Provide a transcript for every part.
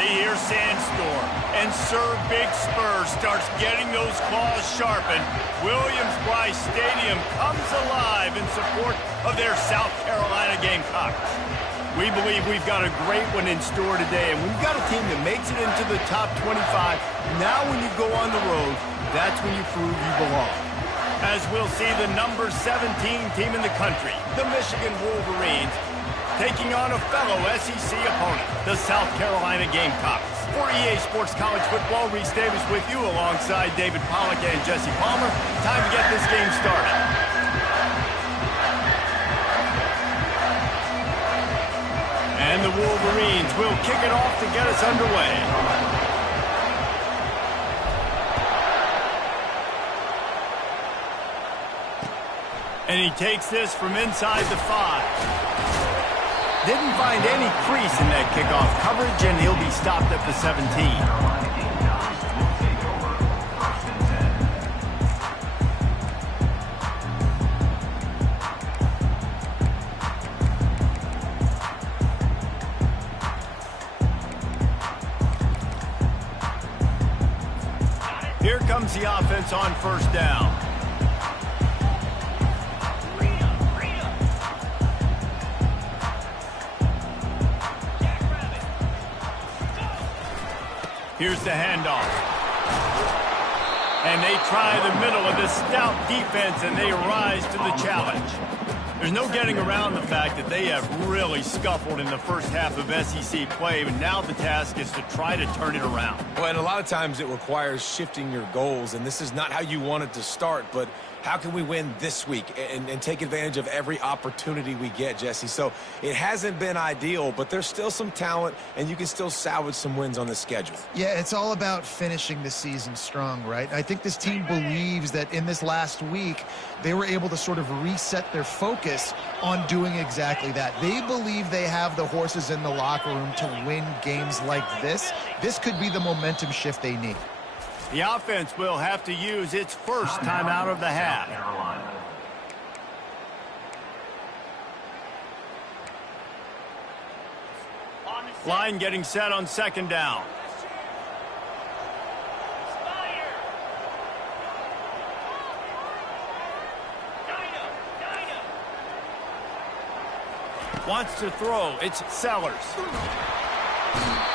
They hear Sandstorm, and Sir Big Spur starts getting those claws sharpened. Williams-Brice Stadium comes alive in support of their South Carolina Gamecocks. We believe we've got a great one in store today, and we've got a team that makes it into the top 25. Now when you go on the road, that's when you prove you belong. As we'll see the number 17 team in the country, the Michigan Wolverines, taking on a fellow SEC opponent, the South Carolina Gamecocks. For EA Sports College Football, Reese Davis with you alongside David Pollack and Jesse Palmer. Time to get this game started. And the Wolverines will kick it off to get us underway. And he takes this from inside the 5. Didn't find any crease in that kickoff coverage, and he'll be stopped at the 17. Here comes the offense on first down. Here's the handoff. And they try the middle of this stout defense, and they rise to the challenge. There's no getting around the fact that they have really scuffled in the first half of SEC play, and now the task is to try to turn it around. Well, and a lot of times it requires shifting your goals, and this is not how you want it to start, but how can we win this week and take advantage of every opportunity we get, Jesse? So it hasn't been ideal, but there's still some talent, and you can still salvage some wins on the schedule. Yeah, it's all about finishing the season strong, right? I think this team believes that in this last week, they were able to sort of reset their focus on doing exactly that. They believe they have the horses in the locker room to win games like this. This could be the momentum shift they need. The offense will have to use its first time out of the half. Line getting set on second down. Wants to throw. It's Sellers.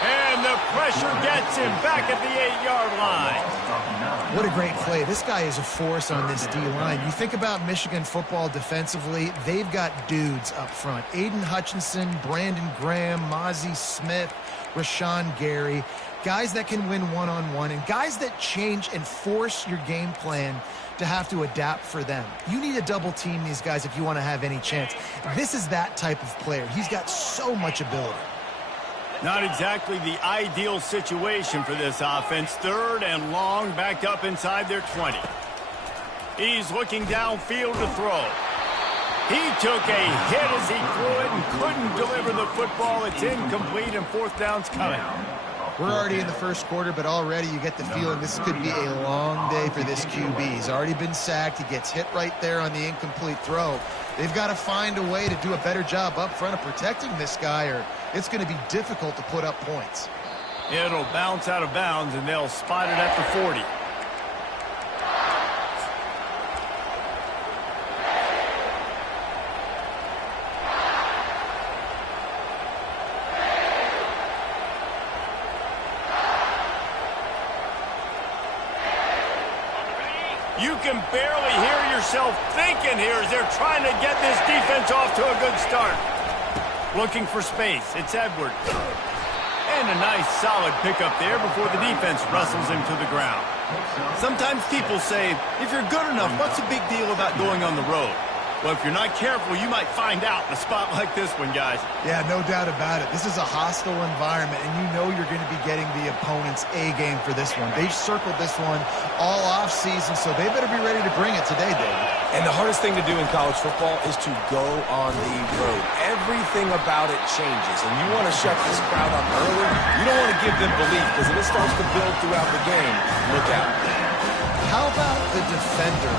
And the pressure gets him back at the 8-yard line. What a great play. This guy is a force on this D-line. You think about Michigan football defensively, they've got dudes up front. Aiden Hutchinson, Brandon Graham, Mozzie Smith, Rashawn Gary. Guys that can win one-on-one and guys that change and force your game plan to have to adapt for them. You need to double team these guys if you want to have any chance. This is that type of player. He's got so much ability. Not exactly the ideal situation for this offense. Third and long, backed up inside their 20. He's looking downfield to throw. He took a hit as he threw it and couldn't deliver the football. It's incomplete, and fourth down's coming. We're already in the first quarter, but already you get the feeling this could be a long day for this QB. He's already been sacked. He gets hit right there on the incomplete throw. They've got to find a way to do a better job up front of protecting this guy, or it's going to be difficult to put up points. It'll bounce out of bounds, and they'll spot it at the 40. You can barely hear yourself thinking here as they're trying to get this defense off to a good start. Looking for space. It's Edwards. And a nice solid pickup there before the defense wrestles him to the ground. Sometimes people say, if you're good enough, what's the big deal about going on the road? Well, if you're not careful, you might find out in a spot like this one, guys. Yeah, no doubt about it. This is a hostile environment, and you know you're going to be getting the opponent's A-game for this one. They've circled this one all off-season, so they better be ready to bring it today, David. And the hardest thing to do in college football is to go on the road. Everything about it changes, and you want to shut this crowd up early. You don't want to give them belief, because if it starts to build throughout the game, look out. How about the defender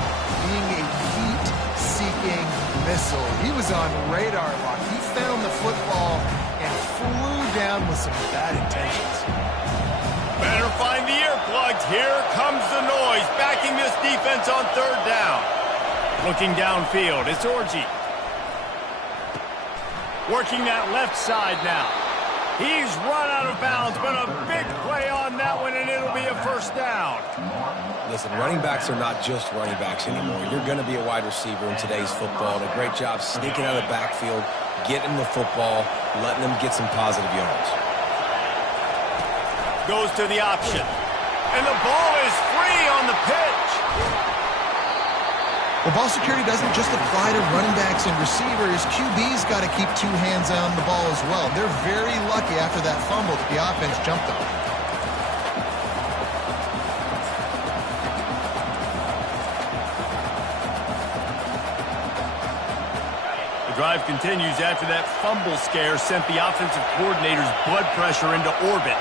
being a heat-seeking missile? He was on radar lock. He found the football and flew down with some bad intentions. Better find the earplugs. Here comes the noise, backing this defense on third down. Looking downfield, it's Orji. Working that left side now. He's run out of bounds, but a big play on that one, and it'll be a first down. Listen, running backs are not just running backs anymore. You're going to be a wide receiver in today's football. And a great job sneaking out of the backfield, getting the football, letting them get some positive yards. Goes to the option. And the ball is free on the pitch. Well, ball security doesn't just apply to running backs and receivers. QB's got to keep two hands on the ball as well. They're very lucky after that fumble that the offense jumped on. The drive continues after that fumble scare sent the offensive coordinator's blood pressure into orbit.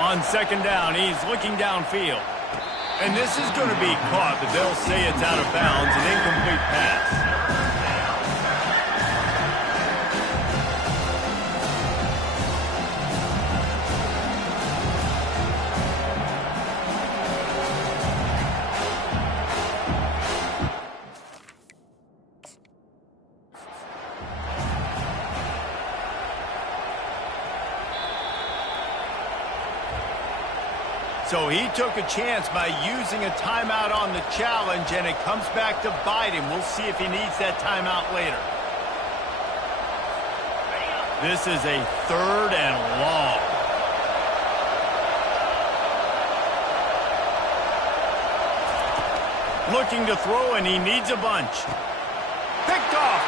On second down, he's looking downfield. And this is going to be caught, but they'll say it's out of bounds, an incomplete pass. So he took a chance by using a timeout on the challenge, and it comes back to bite him. We'll see if he needs that timeout later. This is a third and long. Looking to throw, and he needs a bunch. Picked off.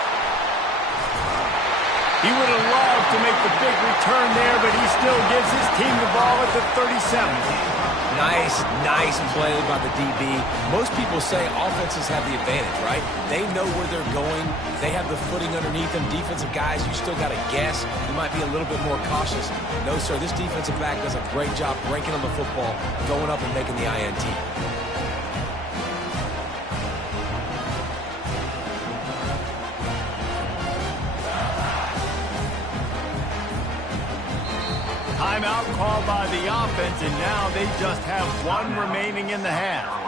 He would have loved to make the big return there, but he still gives his team the ball at the 37. Nice play by the DB. Most people say offenses have the advantage, right? They know where they're going. They have the footing underneath them. Defensive guys, you still got to guess. You might be a little bit more cautious. No, sir, this defensive back does a great job breaking on the football, going up and making the INT. Timeout called by the offense, and now they just have one remaining in the half.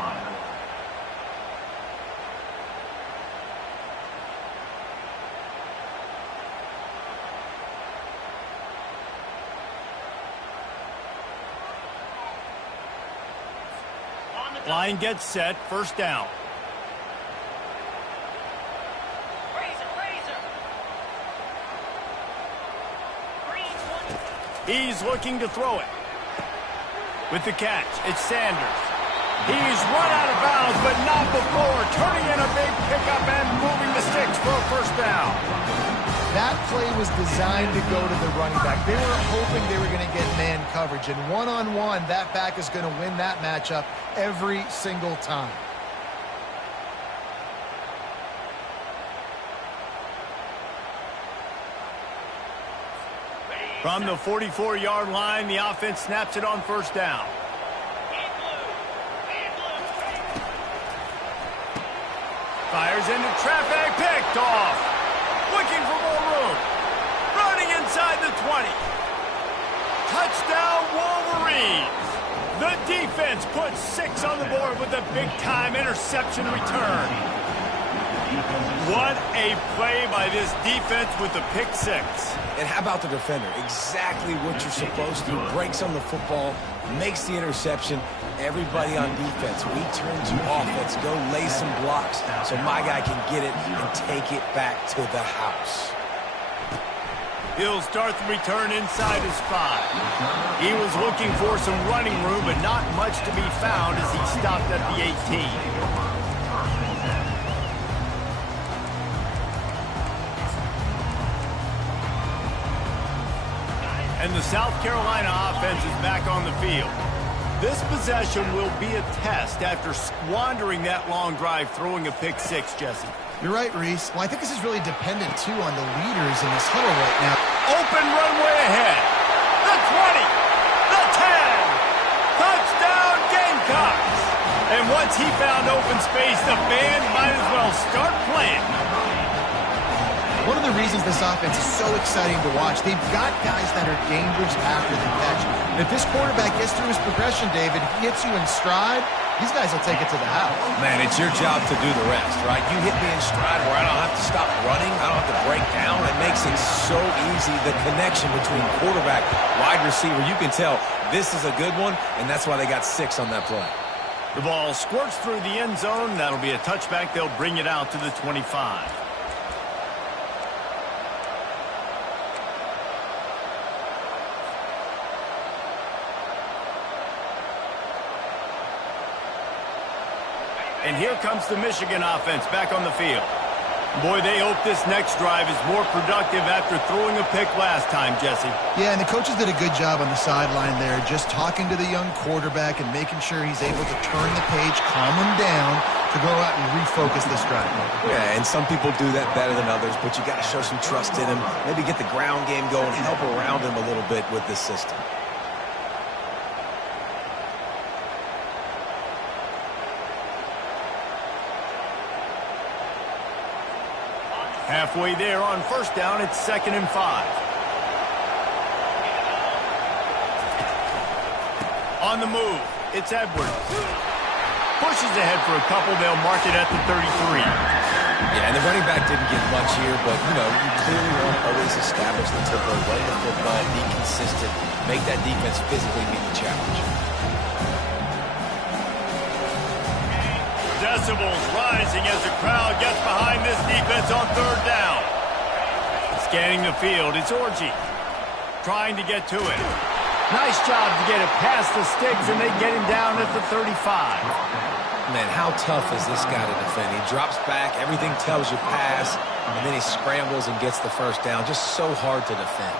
Line gets set, first down. He's looking to throw it. With the catch, it's Sanders. He's run out of bounds, but not before. Turning in a big pickup and moving the sticks for a first down. That play was designed to go to the running back. They were hoping they were going to get man coverage. And one-on-one, that back is going to win that matchup every single time. From the 44-yard line, the offense snaps it on first down. Fires into traffic, picked off. Looking for more room. Running inside the 20. Touchdown, Wolverines. The defense puts 6 on the board with a big-time interception return. What a play by this defense with the pick 6. And how about the defender? Exactly what you're supposed to do. Breaks on the football, makes the interception. Everybody on defense, we turn to offense. Go lay some blocks so my guy can get it and take it back to the house. He'll start the return inside his 5. He was looking for some running room, but not much to be found as he stopped at the 18. And the South Carolina offense is back on the field. This possession will be a test after squandering that long drive throwing a pick 6, Jesse. You're right, Reese. Well, I think this is really dependent, too, on the leaders in this huddle right now. Open runway ahead. The 20. The 10. Touchdown, Gamecocks. And what Once he found open space, the band might as well start playing. One of the reasons this offense is so exciting to watch, they've got guys that are dangerous after the catch. And if this quarterback gets through his progression, David, he hits you in stride, these guys will take it to the house. Man, it's your job to do the rest, right? You hit me in stride where I don't have to stop running. I don't have to break down. It makes it so easy. The connection between quarterback, wide receiver, you can tell this is a good one, and that's why they got 6 on that play. The ball squirts through the end zone. That'll be a touchback. They'll bring it out to the 25. And here comes the Michigan offense back on the field. Boy, they hope this next drive is more productive after throwing a pick last time, Jesse. Yeah, and the coaches did a good job on the sideline there, just talking to the young quarterback and making sure he's able to turn the page, calm him down to go out and refocus this drive. Yeah, and some people do that better than others, but you got to show some trust in him, maybe get the ground game going, help around him a little bit with this system. Halfway there on first down, it's 2nd and 5. On the move, it's Edwards. Pushes ahead for a couple. They'll mark it at the 33. Yeah, and the running back didn't get much here, but, you clearly want to always establish the tempo, run the football, be consistent, make that defense physically meet the challenge. Decibels rising as the crowd gets behind this defense on 3rd down. Scanning the field, it's Orji trying to get to it. Nice job to get it past the sticks, and they get him down at the 35. Man, how tough is this guy to defend? He drops back, everything tells you pass, and then he scrambles and gets the first down. Just so hard to defend.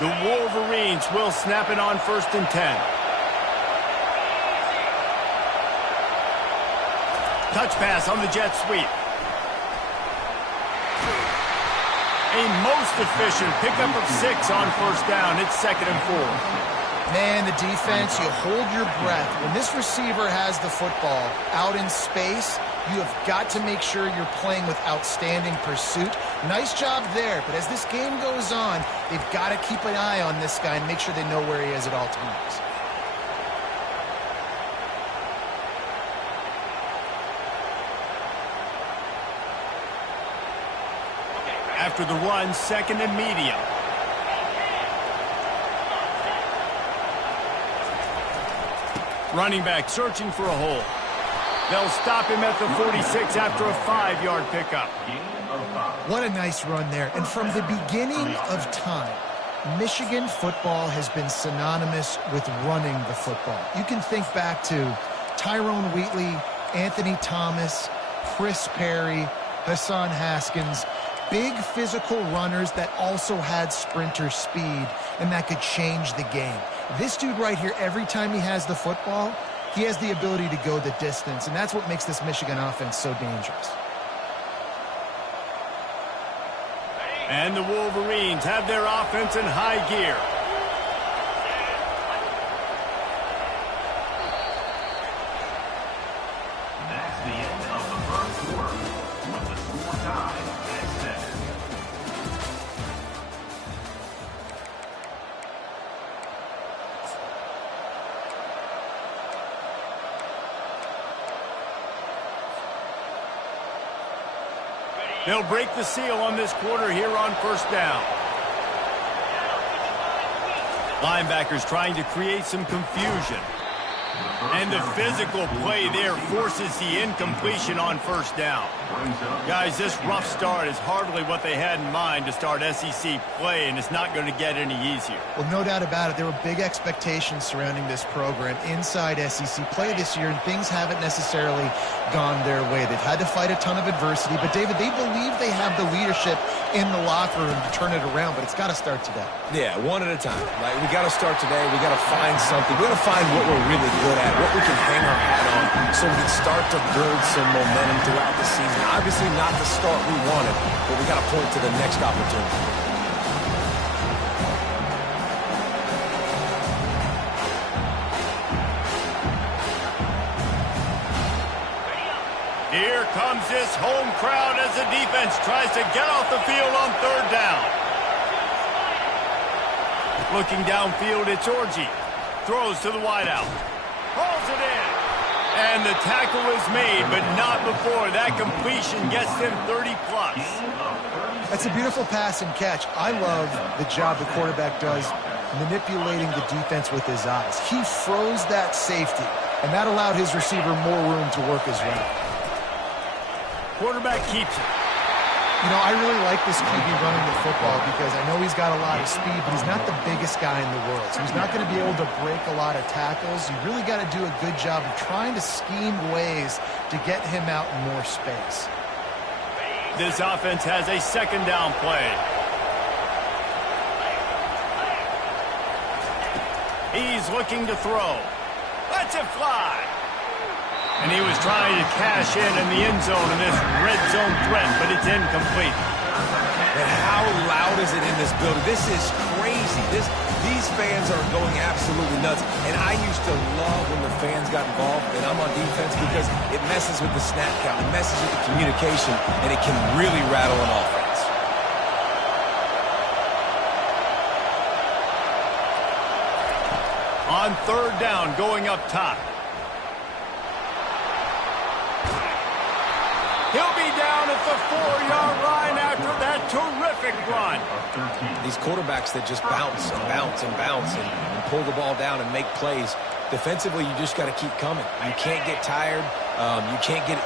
The Wolverines will snap it on 1st and 10. Touch pass on the jet sweep. A most efficient pickup of 6 on 1st down. It's 2nd and 4. Man, the defense, you hold your breath. When this receiver has the football out in space, you have got to make sure you're playing with outstanding pursuit. Nice job there, but as this game goes on, they've got to keep an eye on this guy and make sure they know where he is at all times. After the run, 2nd and medium. Running back searching for a hole. They'll stop him at the 46 after a 5-yard pickup. What a nice run there. And from the beginning of time, Michigan football has been synonymous with running the football. You can think back to Tyrone Wheatley, Anthony Thomas, Chris Perry, Hassan Haskins. Big physical runners that also had sprinter speed and that could change the game. This dude right here, every time he has the football, he has the ability to go the distance, and that's what makes this Michigan offense so dangerous. And the Wolverines have their offense in high gear. That's the end of the first quarter, with the score tied at 7. They'll break the seal on this quarter here on 1st down. Linebackers trying to create some confusion. And the physical play there forces the incompletion on 1st down. Guys, this rough start is hardly what they had in mind to start SEC play, and it's not going to get any easier. Well, no doubt about it. There were big expectations surrounding this program inside SEC play this year, and things haven't necessarily gone their way. They've had to fight a ton of adversity, but, David, they believe they have the leadership in the locker room to turn it around, but it's got to start today. Yeah, one at a time. Like, we got to start today. We got to find something. We got to find what we're really good at, what we can hang our hat on, so we can start to build some momentum throughout the season. Obviously not the start we wanted, but we got to point to the next opportunity. Here comes this home crowd as the defense tries to get off the field on third down. Looking downfield, it's Orji. Throws to the wideout. Hauls it in. And the tackle is made, but not before that completion gets them 30-plus. That's a beautiful pass and catch. I love the job the quarterback does manipulating the defense with his eyes. He froze that safety, and that allowed his receiver more room to work his route. Quarterback keeps it. You know, I really like this QB running the football because I know he's got a lot of speed, but he's not the biggest guy in the world. So he's not going to be able to break a lot of tackles. You really got to do a good job of trying to scheme ways to get him out in more space. This offense has a second down play. He's looking to throw. Lets it fly. And he was trying to cash in the end zone in this red zone threat, but it's incomplete. And how loud is it in this building? This is crazy. These fans are going absolutely nuts. And I used to love when the fans got involved, and I'm on defense because it messes with the snap count, it messes with the communication, and it can really rattle an offense. On third down, going up top. He'll be down at the 4-yard line after that terrific run. These quarterbacks that just bounce and bounce and bounce and pull the ball down and make plays. Defensively, you just got to keep coming. You can't get tired. You can't get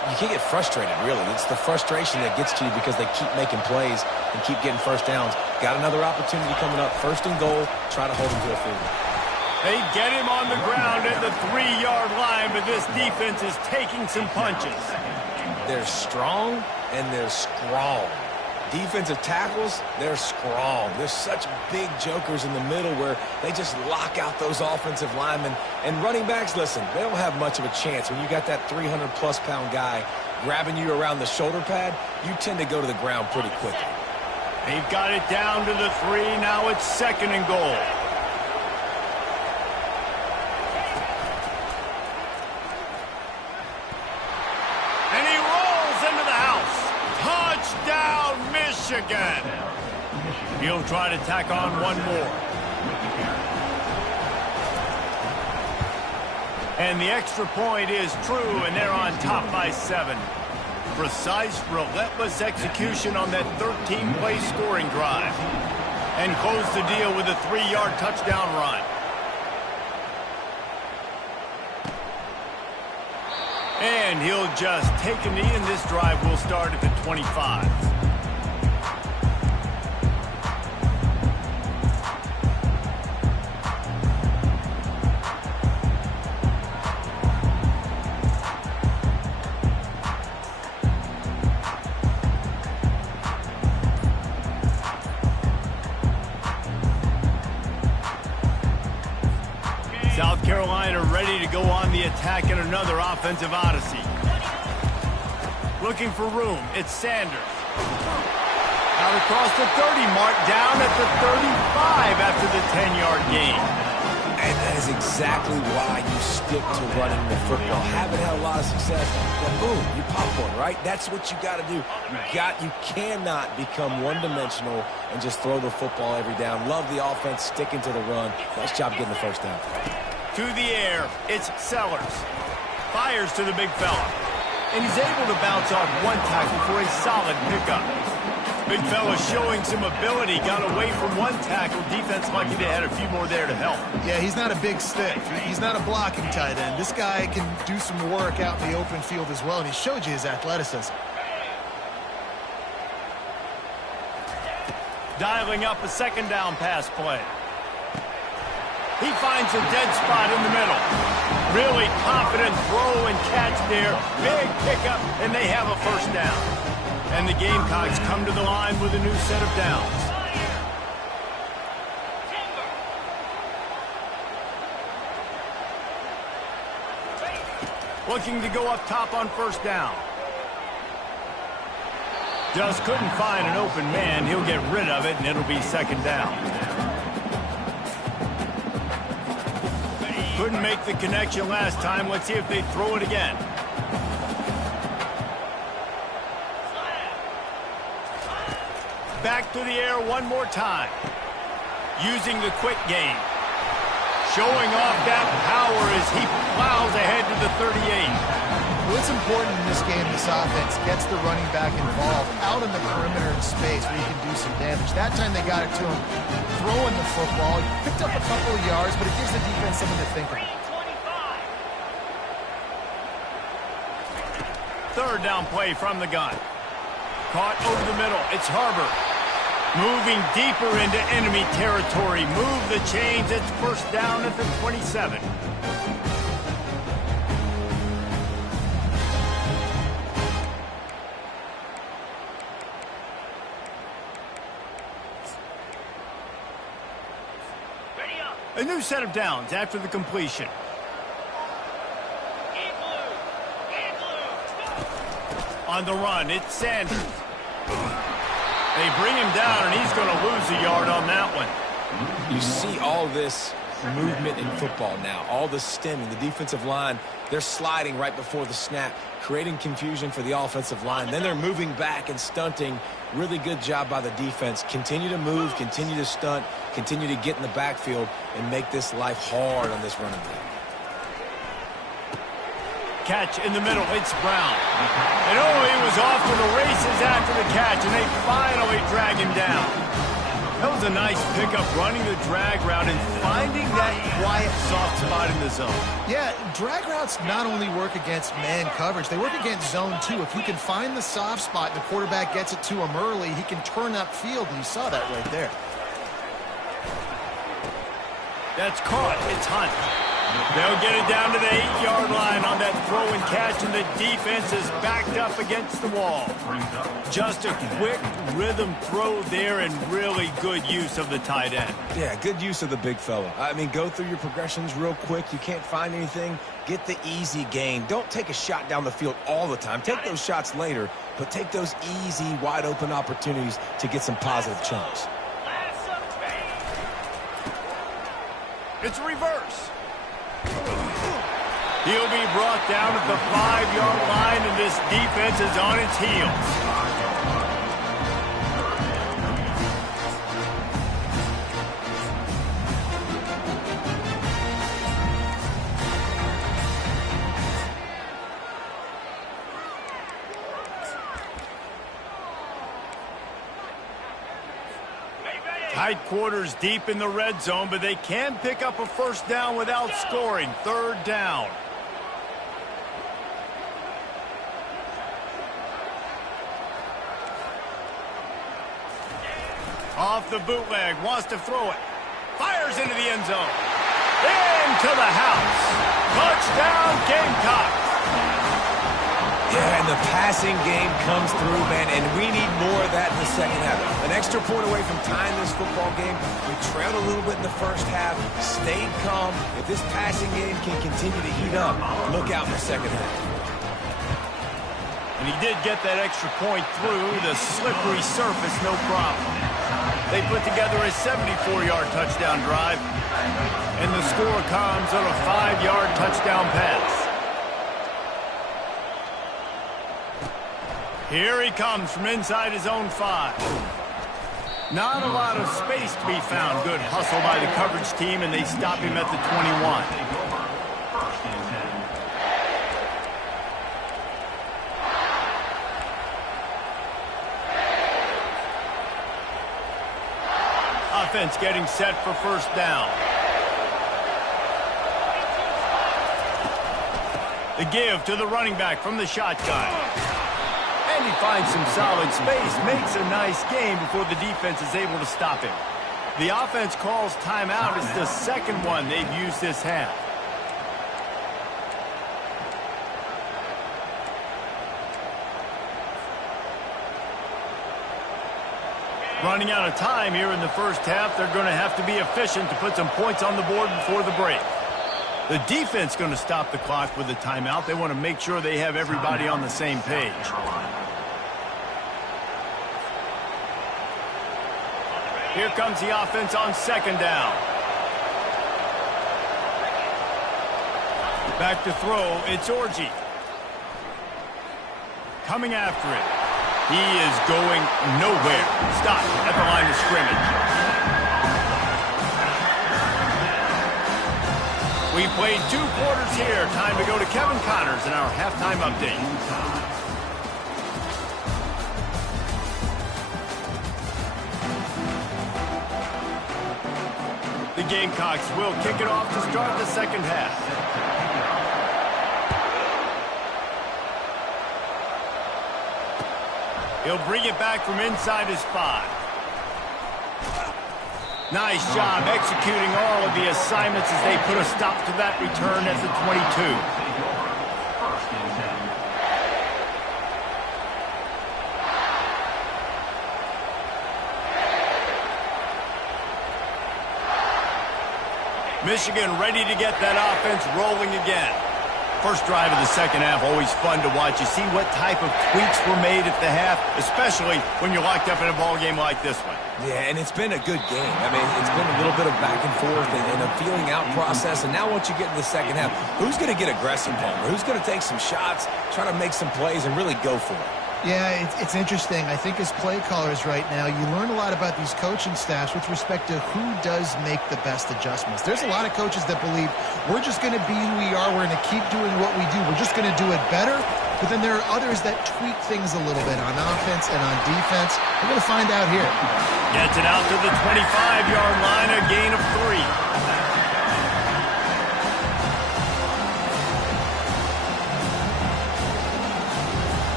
frustrated, really. It's the frustration that gets to you because they keep making plays and keep getting first downs. Got another opportunity coming up. First and goal. Try to hold him to a field. They get him on the ground at the 3-yard line, but this defense is taking some punches. They're strong and they're strong. Defensive tackles, they're strong. There's such big jokers in the middle where they just lock out those offensive linemen. And running backs, listen, they don't have much of a chance. When you got that 300-plus pound guy grabbing you around the shoulder pad, you tend to go to the ground pretty quickly. They've got it down to the 3. Now it's second and goal. Touchdown, Michigan. He'll try to tack on one more. And the extra point is true, and they're on top by 7. Precise, relentless execution on that 13-play scoring drive. And close the deal with a 3-yard touchdown run. And he'll just take a knee, and this drive will start at the 25. South Carolina ready to go on the attack in another offensive odyssey. Looking for room, it's Sanders. Out across the 30 mark, down at the 35 after the 10-yard gain. And that is exactly why you stick to running the football. Haven't had a lot of success, but boom, you pop one, right? That's what you got to do. You cannot become one-dimensional and just throw the football every down. Love the offense, sticking to the run. Nice job getting the first down. To the air, it's Sellers. Fires to the big fella. And he's able to bounce off one tackle for a solid pickup. Big fella showing some ability. Got away from one tackle. Defense lucky they had a few more there to help. Yeah, he's not a big stick. He's not a blocking tight end. This guy can do some work out in the open field as well, and he showed you his athleticism. Dialing up a second down pass play. He finds a dead spot in the middle. Really confident throw and catch there. Big pickup, and they have a first down. And the Gamecocks come to the line with a new set of downs. Looking to go up top on first down. Just couldn't find an open man. He'll get rid of it, and it'll be second down. Couldn't make the connection last time. Let's see if they throw it again. Back to the air one more time. Using the quick game. Showing off that power as he plows ahead to the 38. What's important in this game, this offense gets the running back involved out in the perimeter in space where you can do some damage. That time they got it to him throwing the football. He picked up a couple of yards, but it gives the defense something to think about. Third down play from the gun. Caught over the middle. It's Harbor. Moving deeper into enemy territory. Move the chains. It's first down at the 27. A new set of downs after the completion. On the run, it's Sanders. They bring him down, and he's going to lose a yard on that one. You see all this movement in football now, all the stemming, the defensive line, they're sliding right before the snap, creating confusion for the offensive line. Then they're moving back and stunting. Really good job by the defense. Continue to move, continue to stunt, continue to get in the backfield and make this life hard on this running back. Catch in the middle, it's Brown. And he was off to the races after the catch, and they finally drag him down. That was a nice pickup, running the drag route and finding that quiet, soft spot in the zone. Yeah, drag routes not only work against man coverage, they work against zone too. If you can find the soft spot and the quarterback gets it to him early, he can turn upfield, and you saw that right there. That's caught. It's Hunt. They'll get it down to the 8-yard line on that throw and catch, and the defense is backed up against the wall. Just a quick rhythm throw there and really good use of the tight end. Yeah, good use of the big fella. I mean, go through your progressions real quick. You can't find anything. Get the easy gain. Don't take a shot down the field all the time. Take those shots later, but take those easy, wide-open opportunities to get some positive chunks. It's reverse. He'll be brought down at the 5-yard line, and this defense is on its heels. Tight quarters deep in the red zone, but they can pick up a first down without scoring. Third down. Off the bootleg, wants to throw it. Fires into the end zone. Into the house. Touchdown, Gamecocks. Yeah, and the passing game comes through, man, and we need more of that in the second half. An extra point away from tying this football game. We trailed a little bit in the first half, stayed calm. If this passing game can continue to heat up, look out in the second half. And he did get that extra point through the slippery surface, no problem. They put together a 74-yard touchdown drive, and the score comes on a 5-yard touchdown pass. Here he comes from inside his own 5. Not a lot of space to be found. Good hustle by the coverage team, and they stop him at the 21. Offense getting set for first down. The give to the running back from the shotgun. And he finds some solid space, makes a nice game before the defense is able to stop him. The offense calls timeout. It's the second one they've used this half. Running out of time here in the first half. They're going to have to be efficient to put some points on the board before the break. The defense going to stop the clock with a timeout. They want to make sure they have everybody on the same page. Here comes the offense on second down. Back to throw, it's Orji. Coming after it. He is going nowhere. Stop at the line of scrimmage. We played 2 quarters here. Time to go to Kevin Connors in our halftime update. The Gamecocks will kick it off to start the second half. He'll bring it back from inside his 5. Nice job executing all of the assignments as they put a stop to that return at the 22. Michigan ready to get that offense rolling again. First drive of the second half, always fun to watch. You see what type of tweaks were made at the half, especially when you're locked up in a ball game like this one. Yeah, and it's been a good game. I mean, it's been a little bit of back and forth and a feeling out process. And now once you get in the second half, who's going to get aggressive, Palmer? Who's going to take some shots, try to make some plays, and really go for it? Yeah, it's interesting. I think as play callers right now, you learn a lot about these coaching staffs with respect to who does make the best adjustments. There's a lot of coaches that believe we're just going to be who we are. We're going to keep doing what we do. We're just going to do it better. But then there are others that tweak things a little bit on offense and on defense. We're going to find out here. Gets it out to the 25-yard line, a gain of 3.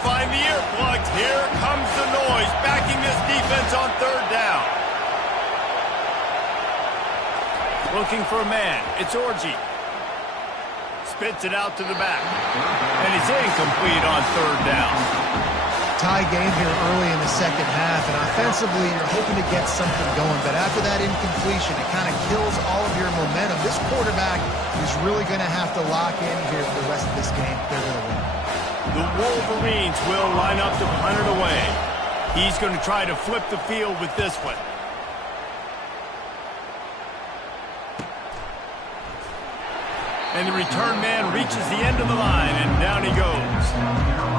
Find the earplugs. Here comes the noise, backing this defense on third down. Looking for a man. It's Orji. Spits it out to the back. And it's incomplete on third down. Tie game here early in the second half, and offensively you're hoping to get something going, but after that incompletion, it kind of kills all of your momentum. This quarterback is really going to have to lock in here for the rest of this game if they're going to win. The Wolverines will line up to punt it away. He's going to try to flip the field with this one. And the return man reaches the end of the line, and down he goes.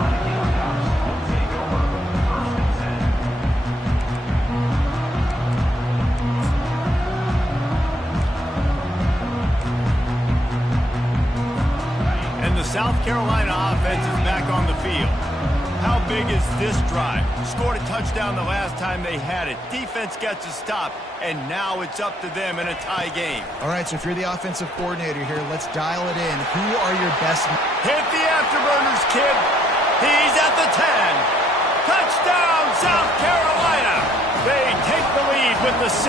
South Carolina offense is back on the field. How big is this drive? Scored a touchdown the last time they had it. Defense gets a stop, and now it's up to them in a tie game. All right, so if you're the offensive coordinator here, let's dial it in. Who are your best? Hit the afterburners, kid. He's at the 10. Touchdown, South Carolina. They take the lead with the 6.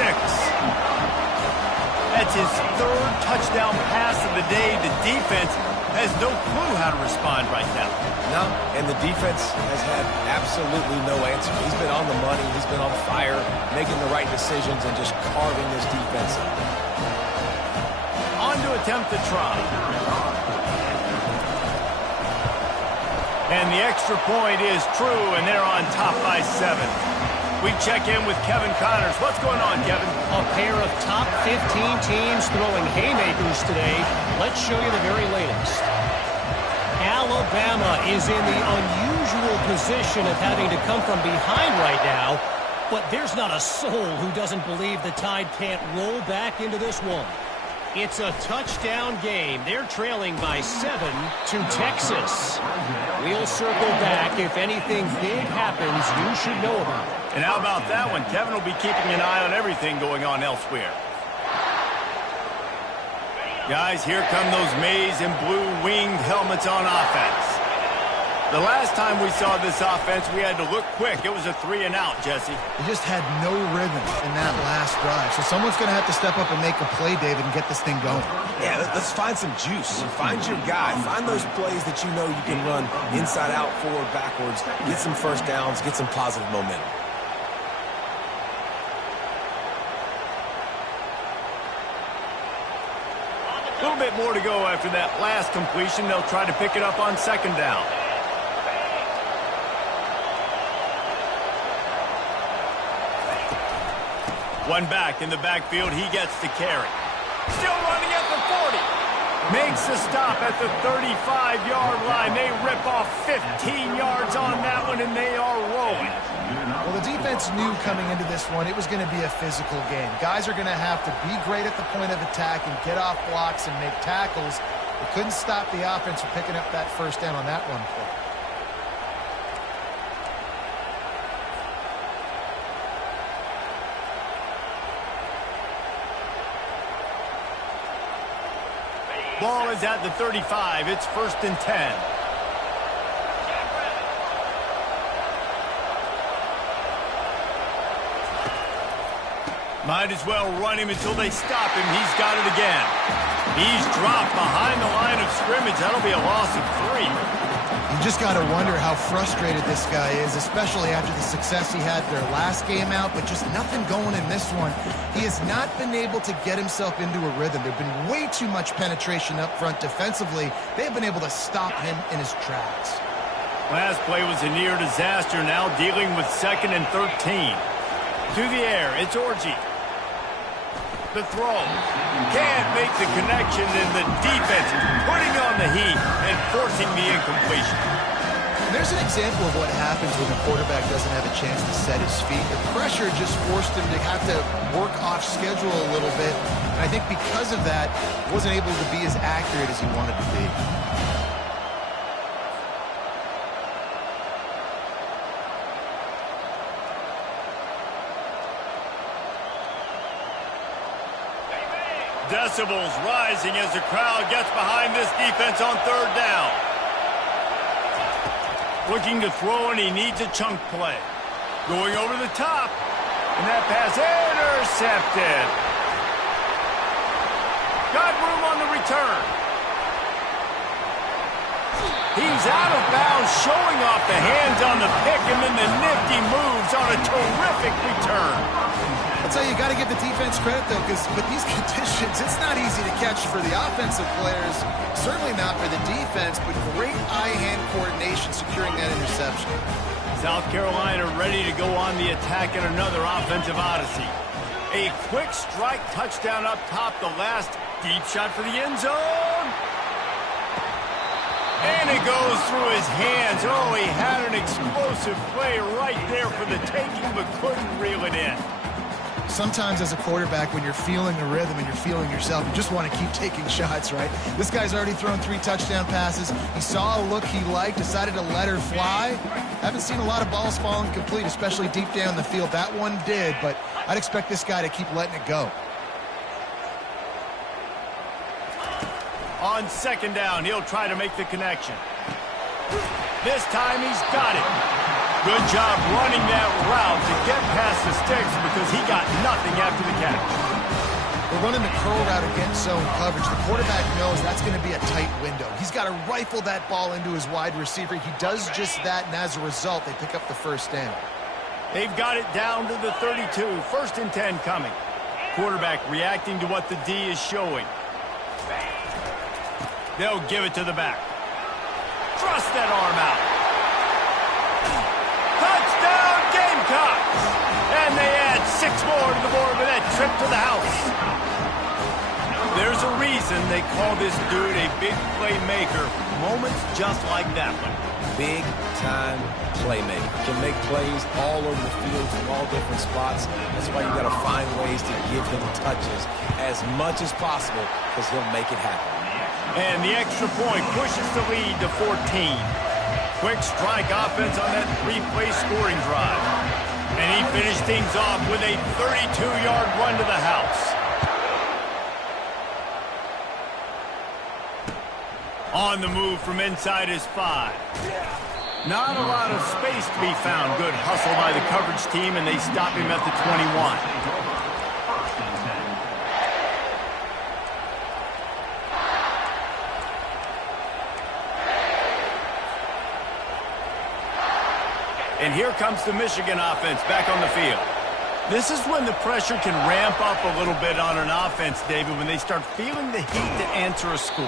That's his 3rd touchdown pass of the day. The defense has no clue how to respond right now. No, and the defense has had absolutely no answer. He's been on the money. He's been on fire, making the right decisions and just carving this defense up. On to attempt the try. And the extra point is true, and they're on top by 7. We check in with Kevin Connors. What's going on, Kevin? A pair of top 15 teams throwing haymakers today. Let's show you the very latest. Alabama is in the unusual position of having to come from behind right now, but there's not a soul who doesn't believe the Tide can't roll back into this one. It's a touchdown game. They're trailing by 7 to Texas. We'll circle back. If anything big happens, you should know about it. And how about that one? Kevin will be keeping an eye on everything going on elsewhere. Guys, here come those maize and blue winged helmets on offense. The last time we saw this offense, we had to look quick. It was a 3-and-out, Jesse. They just had no rhythm in that last drive. So someone's going to have to step up and make a play, David, and get this thing going. Yeah, let's find some juice. Find your guy. Find those plays that you know you can run inside out, forward, backwards. Get some first downs. Get some positive momentum. A little bit more to go after that last completion. They'll try to pick it up on second down. One back in the backfield. He gets the carry. Still running at the 40. Makes the stop at the 35-yard line. They rip off 15 yards on that one, and they are rolling. Well, the defense knew coming into this one it was going to be a physical game. Guys are going to have to be great at the point of attack and get off blocks and make tackles. They couldn't stop the offense from picking up that first down on that run play. Ball is at the 35. It's 1st and 10. Might as well run him until they stop him. He's got it again. He's dropped behind the line of scrimmage. That'll be a loss of 3. You just got to wonder how frustrated this guy is, especially after the success he had their last game out, but just nothing going in this one. He has not been able to get himself into a rhythm. There's been way too much penetration up front defensively. They've been able to stop him in his tracks. Last play was a near disaster. Now dealing with 2nd and 13. To the air, it's Orji. The throw. Can't make the connection, and the defense putting on the heat and forcing the incompletion. And there's an example of what happens when the quarterback doesn't have a chance to set his feet. The pressure just forced him to have to work off schedule a little bit. And I think because of that, wasn't able to be as accurate as he wanted to be. Decibels rising as the crowd gets behind this defense on 3rd down. Looking to throw, and he needs a chunk play. Going over the top, and that pass intercepted. Got room on the return. He's out of bounds, showing off the hands on the pick, and then the nifty moves on a terrific return. I'll tell you, you got to give the defense credit, though, because with these conditions, it's not easy to catch for the offensive players. Certainly not for the defense, but great eye-hand coordination securing that interception. South Carolina ready to go on the attack in another offensive odyssey. A quick strike touchdown up top. The last deep shot for the end zone. And it goes through his hands. Oh, he had an explosive play right there for the taking, but couldn't reel it in. Sometimes as a quarterback, when you're feeling the rhythm and you're feeling yourself, you just want to keep taking shots, right? This guy's already thrown 3 touchdown passes. He saw a look he liked, decided to let her fly. Haven't seen a lot of balls fall incomplete, especially deep down the field. That one did, but I'd expect this guy to keep letting it go. On 2nd down, he'll try to make the connection. This time he's got it. Good job running that route to get past the sticks because he got nothing after the catch. We're running the curl route against zone coverage. The quarterback knows that's going to be a tight window. He's got to rifle that ball into his wide receiver. He does just that, and as a result, they pick up the 1st down. They've got it down to the 32. 1st and 10 coming. Quarterback reacting to what the D is showing. They'll give it to the back. Thrust that arm out. Touchdown, Gamecocks! And they add 6 more to the board with that trip to the house. There's a reason they call this dude a big playmaker. Moments just like that one. Big-time playmaker. Can make plays all over the field from all different spots. That's why you got to find ways to give him touches as much as possible because he'll make it happen. And the extra point pushes the lead to 14. Quick strike offense on that 3-play scoring drive. And he finished things off with a 32-yard run to the house. On the move from inside his 5. Not a lot of space to be found. Good hustle by the coverage team, and they stop him at the 21. And here comes the Michigan offense back on the field. This is when the pressure can ramp up a little bit on an offense, David, when they start feeling the heat to answer a score.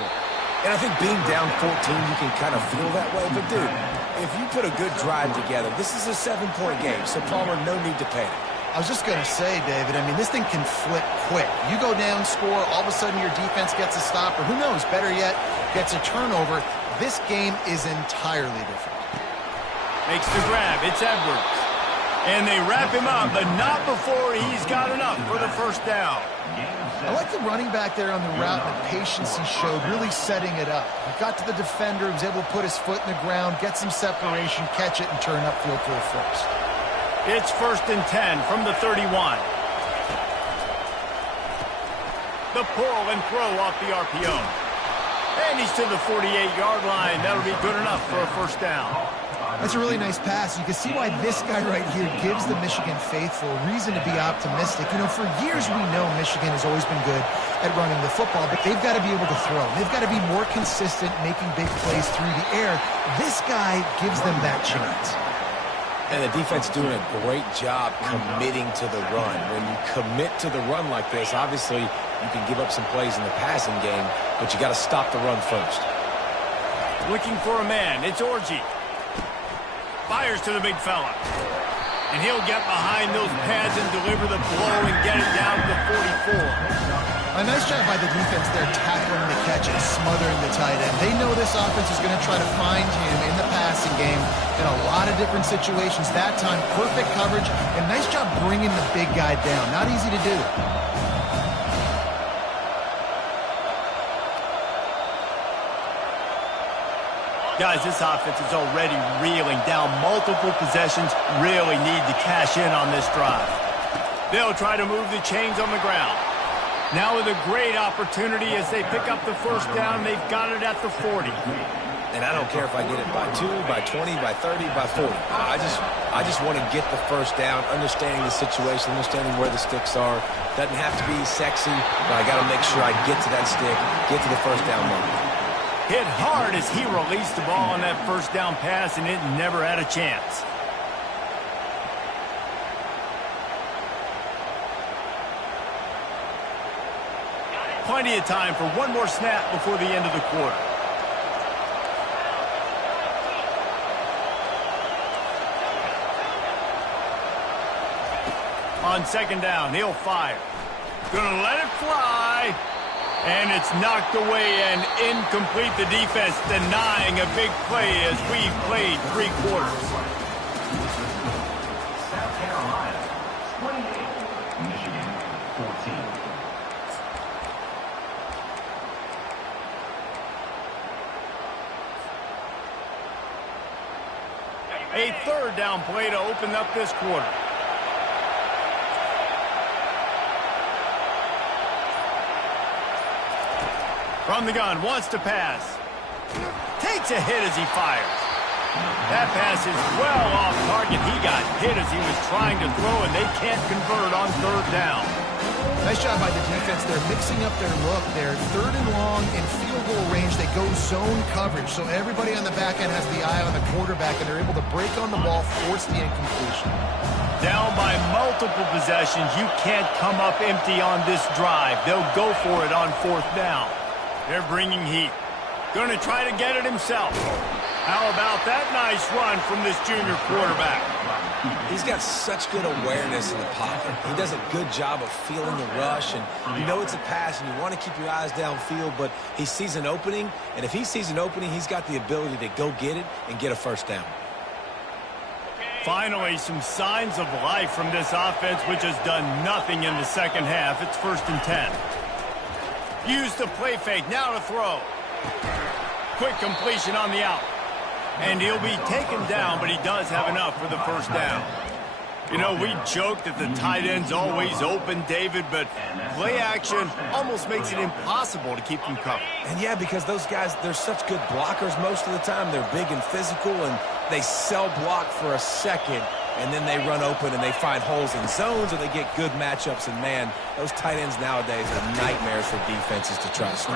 And I think being down 14, you can kind of feel that way. But, dude, if you put a good drive together, this is a 7-point game, so Palmer, no need to panic. I was just going to say, David, I mean, this thing can flip quick. You go down, score, all of a sudden your defense gets a stop, or who knows, better yet, gets a turnover. This game is entirely different. Makes the grab. It's Edwards. And they wrap him up, but not before he's got enough for the first down. I like the running back there on the route and the patience he showed, really setting it up. He got to the defender, was able to put his foot in the ground, get some separation, catch it, and turn upfield for a first. It's 1st and 10 from the 31. The pull and throw off the RPO. And he's to the 48-yard line. That'll be good enough for a first down. That's a really nice pass. You can see why this guy right here gives the Michigan faithful reason to be optimistic. You know, for years we know Michigan has always been good at running the football, but they've got to be able to throw. They've got to be more consistent making big plays through the air. This guy gives them that chance. And the defense doing a great job committing to the run. When you commit to the run like this, obviously you can give up some plays in the passing game, but you got to stop the run first. Looking for a man. It's Orji. Fires to the big fella. And he'll get behind those pads and deliver the blow and get it down to the 44. A nice job by the defense there, tackling the catch and smothering the tight end. They know this offense is going to try to find him in the passing game in a lot of different situations. That time, perfect coverage, and nice job bringing the big guy down. Not easy to do. Guys, this offense is already reeling down multiple possessions. Really need to cash in on this drive. They'll try to move the chains on the ground. Now with a great opportunity as they pick up the first down. They've got it at the 40. And I don't care if I get it by 2, by 20, by 30, by 40. I just want to get the first down, understanding the situation, understanding where the sticks are. Doesn't have to be sexy, but I got to make sure I get to that stick, get to the first down moment. Hit hard as he released the ball on that first down pass, and it never had a chance. Plenty of time for one more snap before the end of the quarter. On second down, he'll fire. Gonna let it fly. And it's knocked away and incomplete. The defense denying a big play as we've played 3 quarters. South Carolina, 28. Michigan, 14. A third down play to open up this quarter. From the gun, wants to pass. Takes a hit as he fires. That pass is well off target. He got hit as he was trying to throw, and they can't convert on third down. Nice job by the defense. They're mixing up their look. They're third and long in field goal range. They go zone coverage, so everybody on the back end has the eye on the quarterback, and they're able to break on the ball, force the incompletion. Down by multiple possessions. You can't come up empty on this drive. They'll go for it on fourth down. They're bringing heat. Going to try to get it himself. How about that nice run from this junior quarterback? He's got such good awareness in the pocket. He does a good job of feeling the rush, and you know it's a pass, and you want to keep your eyes downfield, but he sees an opening, and if he sees an opening, he's got the ability to go get it and get a first down. Finally, some signs of life from this offense, which has done nothing in the second half. It's 1st and 10. Use the play fake, now to throw. Quick completion on the out. And he'll be taken down, but he does have enough for the first down. You know, we joke that the tight end's always open, David, but play action almost makes it impossible to keep them covered. And yeah, because those guys, they're such good blockers most of the time. They're big and physical, and they sell block for a second, and then they run open and they find holes in zones, or they get good matchups. And man, those tight ends nowadays are nightmares for defenses to trust.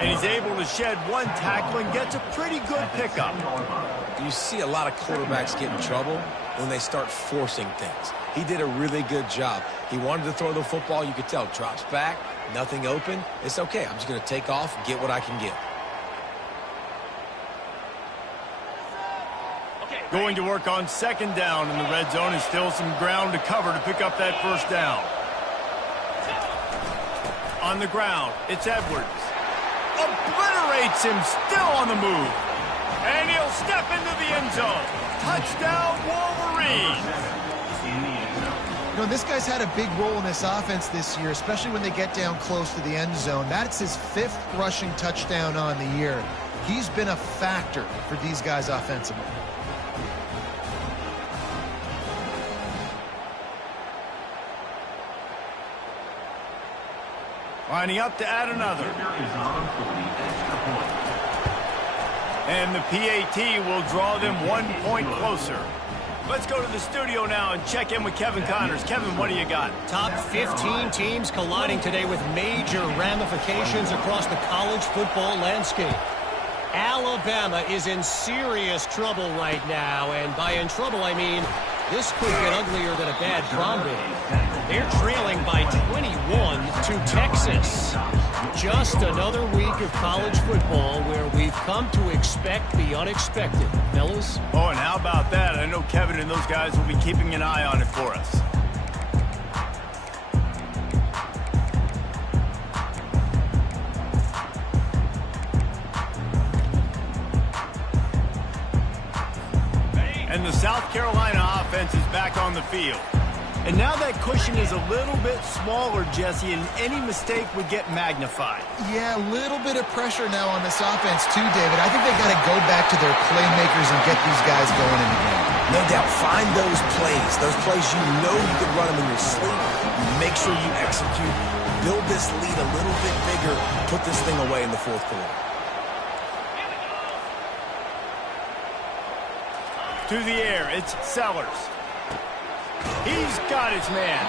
And he's able to shed one tackle and gets a pretty good pickup. You see a lot of quarterbacks get in trouble when they start forcing things. He did a really good job. He wanted to throw the football. You could tell. Drops back, nothing open. It's okay. I'm just going to take off, get what I can get. Going to work on second down in the red zone, and still some ground to cover to pick up that first down. On the ground, it's Edwards. Obliterates him, still on the move. And he'll step into the end zone. Touchdown, Wolverines. You know, this guy's had a big role in this offense this year, especially when they get down close to the end zone. That's his 5th rushing touchdown on the year. He's been a factor for these guys offensively. Lining up to add another. And the PAT will draw them 1 point closer. Let's go to the studio now and check in with Kevin Connors. Kevin, what do you got? Top 15 teams colliding today with major ramifications across the college football landscape. Alabama is in serious trouble right now, and by in trouble I mean this could get uglier than a bad prom day. They're trailing by 21 to Texas. Just another week of college football where we've come to expect the unexpected. Fellas? Oh, and how about that? I know Kevin and those guys will be keeping an eye on it for us. And the South Carolina offense is back on the field. And now that cushion is a little bit smaller, Jesse, and any mistake would get magnified. Yeah, a little bit of pressure now on this offense too, David. I think they got to go back to their playmakers and get these guys going in the game. No doubt. Find those plays you know you can run them in your sleep. Make sure you execute. Build this lead a little bit bigger. Put this thing away in the 4th quarter. To the air, it's Sellers. He's got his man.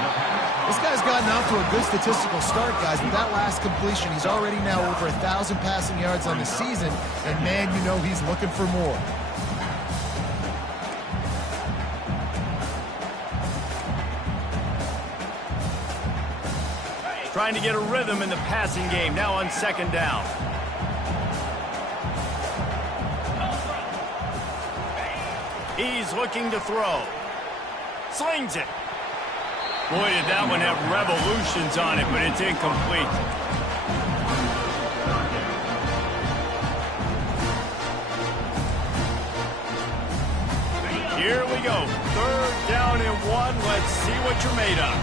This guy's gotten off to a good statistical start, guys. With that last completion, he's already now over 1,000 passing yards on the season. And, man, you know he's looking for more. Trying to get a rhythm in the passing game, now on second down. He's looking to throw. Slings it. Boy, did that one have revolutions on it, but it's incomplete. Here we go. 3rd down and 1. Let's see what you're made of.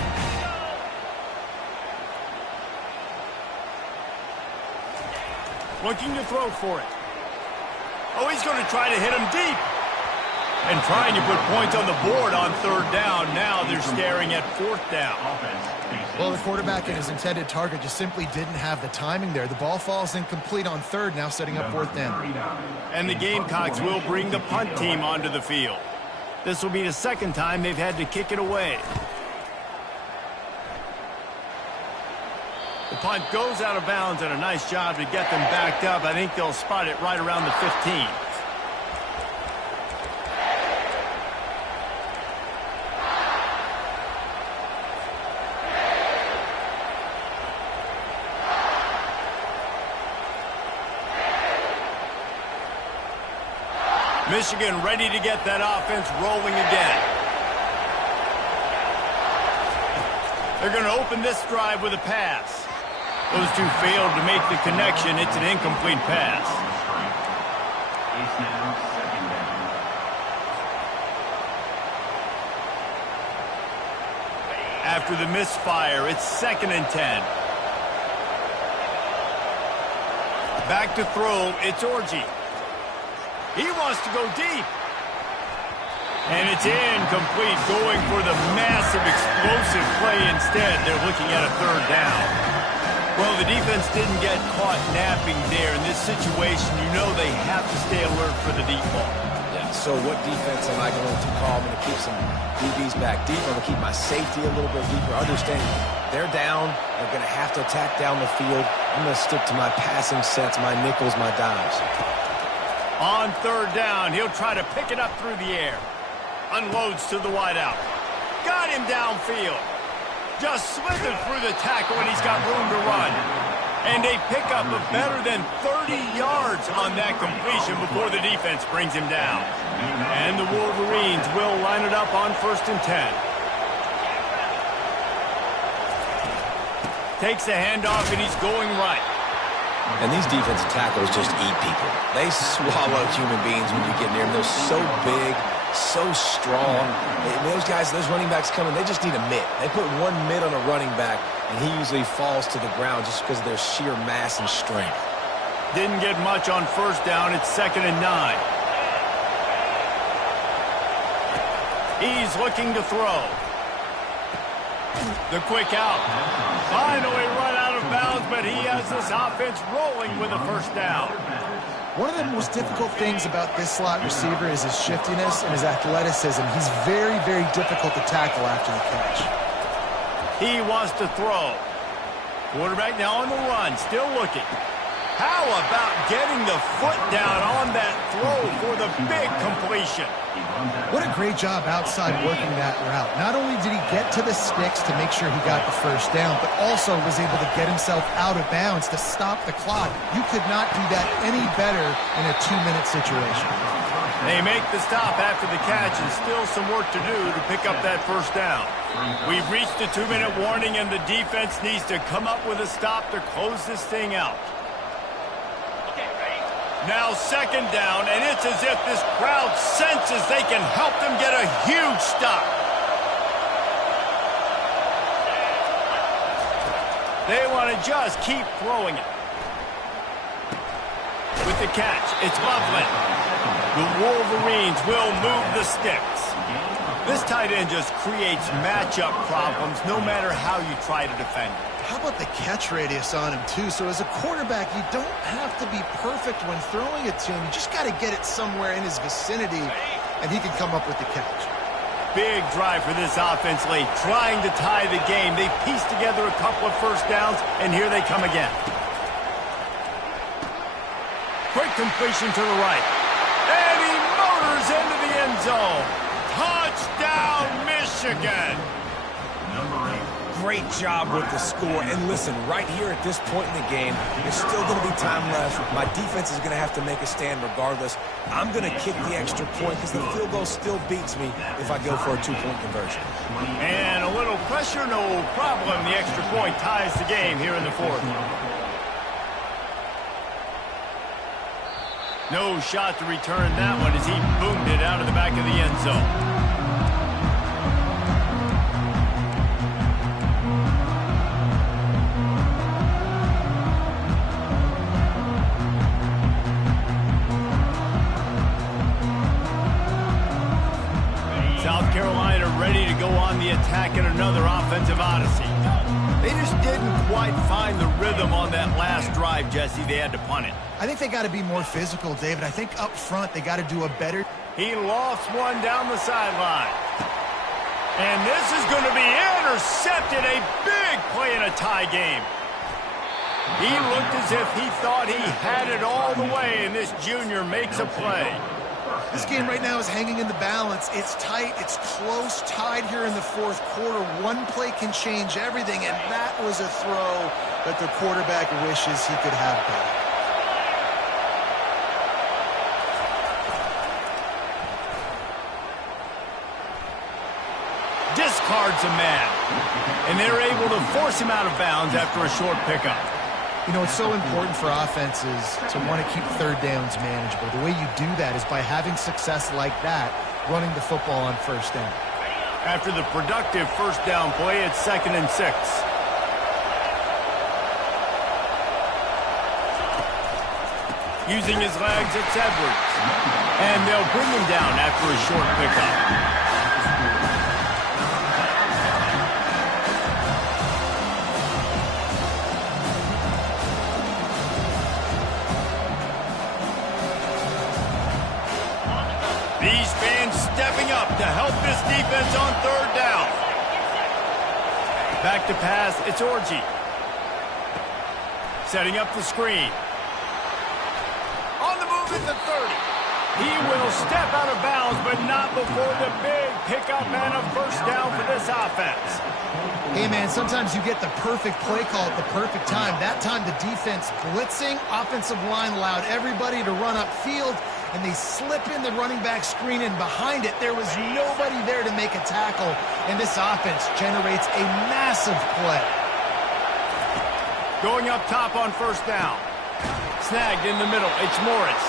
Looking to throw for it. Oh, he's going to try to hit him deep. And trying to put points on the board on 3rd down. Now they're staring at 4th down. Well, the quarterback and his intended target just simply didn't have the timing there. The ball falls incomplete on 3rd, now setting up 4th down. And the Gamecocks will bring the punt team onto the field. This will be the 2nd time they've had to kick it away. The punt goes out of bounds, and a nice job to get them backed up. I think they'll spot it right around the 15. Michigan ready to get that offense rolling again. They're going to open this drive with a pass. Those two failed to make the connection. It's an incomplete pass. It's now 2nd down. After the misfire, it's 2nd and 10. Back to throw, it's Orji. He wants to go deep. And it's incomplete, going for the massive explosive play instead. They're looking at a 3rd down. Well, the defense didn't get caught napping there. In this situation, you know they have to stay alert for the deep ball. Yeah, so what defense am I going to call? I'm going to keep some DBs back deep. I'm going to keep my safety a little bit deeper. Understanding they're down. They're going to have to attack down the field. I'm going to stick to my passing sets, my nickels, my dimes. On 3rd down, he'll try to pick it up through the air. Unloads to the wideout. Got him downfield. Just slithered through the tackle, and he's got room to run. And a pickup of better than 30 yards on that completion before the defense brings him down. And the Wolverines will line it up on 1st and 10. Takes a handoff, and he's going right. And these defensive tackles just eat people. They swallow human beings when you get near them. They're so big, so strong. Those guys, those running backs coming, they just need a mitt. They put one mitt on a running back, and he usually falls to the ground just because of their sheer mass and strength. Didn't get much on 1st down. It's 2nd and 9. He's looking to throw. The quick out. Finally run out of bounds, but he has this offense rolling with a 1st down. One of the most difficult things about this slot receiver is his shiftiness and his athleticism. He's very, very difficult to tackle after the catch. He wants to throw. Quarterback now on the run, still looking. How about getting the foot down on that throw for the big completion? What a great job outside working that route. Not only did he get to the sticks to make sure he got the 1st down, but also was able to get himself out of bounds to stop the clock. You could not do that any better in a 2-minute situation. They make the stop after the catch, and still some work to do to pick up that 1st down. We've reached the 2-minute warning, and the defense needs to come up with a stop to close this thing out. Now 2nd down, and it's as if this crowd senses they can help them get a huge stop. They want to just keep throwing it. With the catch, it's Bufflin. The Wolverines will move the sticks. This tight end just creates matchup problems no matter how you try to defend it. How about the catch radius on him, too? So as a quarterback, you don't have to be perfect when throwing it to him. You just got to get it somewhere in his vicinity, and he can come up with the catch. Big drive for this offense late, trying to tie the game. They pieced together a couple of 1st downs, and here they come again. Quick completion to the right. And he motors into the end zone. Touchdown, Michigan! Number 8. Great job with the score. And listen, right here at this point in the game, there's still going to be time left. My defense is going to have to make a stand regardless. I'm going to kick the extra point because the field goal still beats me if I go for a 2-point conversion. And a little pressure, no problem. The extra point ties the game here in the 4th. No shot to return that one as he boomed it out of the back of the end zone. South Carolina ready to go on the attack in another offensive odyssey. They just didn't quite find the rhythm on that last drive, Jesse. They had to punt it. I think they got to be more physical, David. I think up front they got to do a better. He lofts one down the sideline. And this is going to be intercepted. A big play in a tie game. He looked as if he thought he had it all the way, and this junior makes a play. This game right now is hanging in the balance. It's tight. It's close, tied here in the 4th quarter. One play can change everything, and that was a throw that the quarterback wishes he could have back. Discards a man, and they're able to force him out of bounds after a short pickup. You know, it's so important for offenses to want to keep 3rd downs manageable. The way you do that is by having success like that, running the football on 1st down. After the productive 1st down play, it's 2nd and 6. Using his legs, it's Edwards. And they'll bring him down after a short pickup. These fans stepping up to help this defense on 3rd down. Back to pass, it's Orji. Setting up the screen. On the move at the 30. He will step out of bounds, but not before the big pickup and a first down for this offense. Hey, man, sometimes you get the perfect play call at the perfect time. That time the defense blitzing, offensive line allowed everybody to run upfield, and they slip in the running back screen, and behind it there was nobody there to make a tackle, and this offense generates a massive play. Going up top on first down. Snagged in the middle. It's Morris.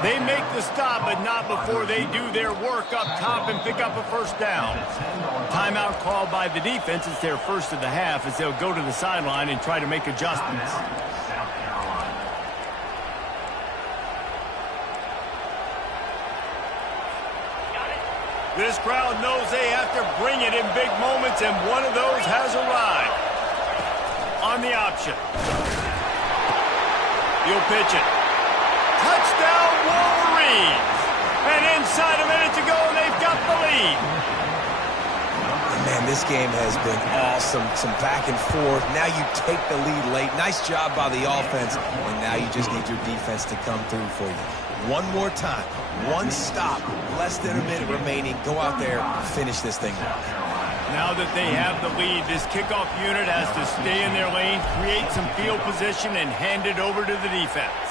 They make the stop, but not before they do their work up top and pick up a first down. Timeout called by the defense. It's their first of the half as they'll go to the sideline and try to make adjustments. This crowd knows they have to bring it in big moments, and one of those has arrived. On the option. You'll pitch it. Touchdown, Wolverines! And inside a minute to go, and they've got the lead. Man, this game has been awesome. Some back and forth. Now you take the lead late. Nice job by the offense. And now you just need your defense to come through for you. One more time. One stop. Less than a minute remaining. Go out there, finish this thing off. Now that they have the lead, this kickoff unit has to stay in their lane, create some field position, and hand it over to the defense.